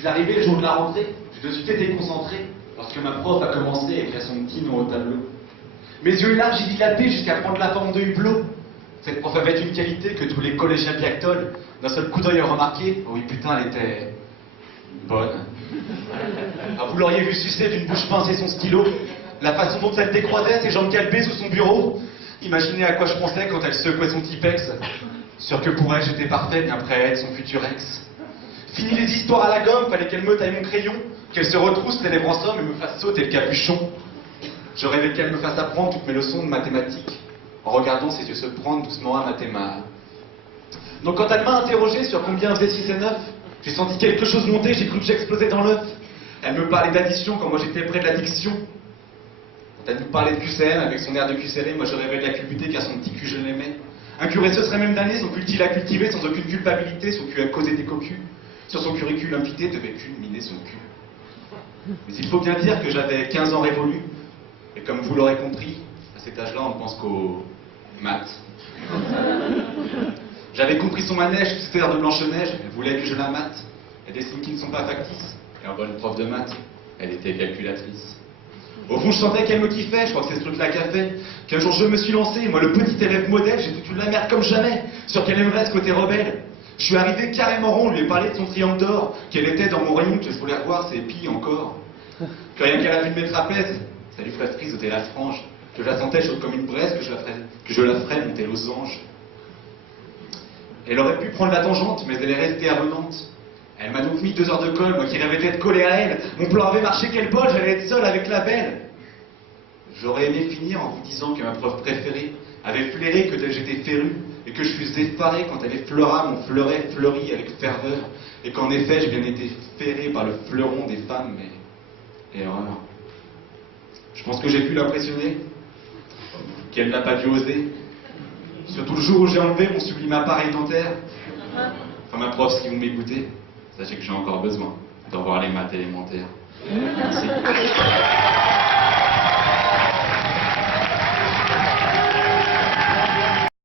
suis arrivé le jour de la rentrée, j'ai de suite été concentré lorsque ma prof a commencé à écrire son petit nom au tableau. Mes yeux élargis dilatés jusqu'à prendre la forme de hublot. Cette prof avait une qualité que tous les collégiens piactoles, d'un seul coup d'œil, ont remarqué. Oh oui, putain, elle était bonne. Ah, vous l'auriez vu sucer d'une bouche pincée son stylo, la façon dont elle décroisait ses jambes calbées sous son bureau. Imaginez à quoi je pensais quand elle secouait son tipex. Sûr que pour elle, j'étais parfait, bien prêt à être son futur ex. Fini les histoires à la gomme, fallait qu'elle me taille mon crayon, qu'elle se retrousse les lèvres en somme et me fasse sauter le capuchon. Je rêvais qu'elle me fasse apprendre toutes mes leçons de mathématiques, en regardant ses yeux se prendre doucement à mathématiques. Donc quand elle m'a interrogé sur combien faisait 6 et 9, j'ai senti quelque chose monter, j'ai cru que j'explosais dans l'œuf. Elle me parlait d'addition quand moi j'étais près de l'addiction. Quand elle nous parlait de QCM avec son air de QCR, moi je rêvais de la culbuter car son petit cul je l'aimais. Un curé ce serait même damné, son culti l'a cultivé sans aucune culpabilité, son cul a causé des cocus. Sur son curriculum vitae devait culminer son cul. Mais il faut bien dire que j'avais 15 ans révolus, et comme vous l'aurez compris, à cet âge-là on ne pense qu'aux maths. J'avais compris son manège, tout cet air de Blanche-Neige, elle voulait que je la mate. Et des signes qui ne sont pas factices, et en bonne prof de maths, elle était calculatrice. Au fond, je sentais qu'elle me kiffait, je crois que c'est ce truc-là qu'elle fait. Qu'un jour je me suis lancé, moi le petit élève modèle, j'ai foutu de la merde comme jamais, sur qu'elle aimerait ce côté rebelle. Je suis arrivé carrément rond, lui ai parlé de son triangle d'or, qu'elle était dans mon rayon, que je voulais revoir ses pilles encore. Que rien qu'à la vue de mes trapèzes, ça lui ferait frisoter la frange, que je la sentais chaude comme une braise, que je la ferais monter aux anges. Elle aurait pu prendre la tangente, mais elle est restée avenante. Elle m'a donc mis 2 heures de colle, moi qui rêvais d'être collé à elle. Mon plan avait marché, quel bol, j'allais être seul avec la belle. J'aurais aimé finir en vous disant que ma prof préférée avait flairé que j'étais féru, et que je fus effaré quand elle effleura mon fleuret fleuri avec ferveur, et qu'en effet j'ai bien été ferré par le fleuron des femmes, mais erreur. Je pense que j'ai pu l'impressionner, qu'elle n'a pas dû oser. Surtout le jour où j'ai enlevé mon sublime appareil dentaire. Enfin ma prof, si vous m'écoutez, sachez que j'ai encore besoin d'en voir les maths élémentaires.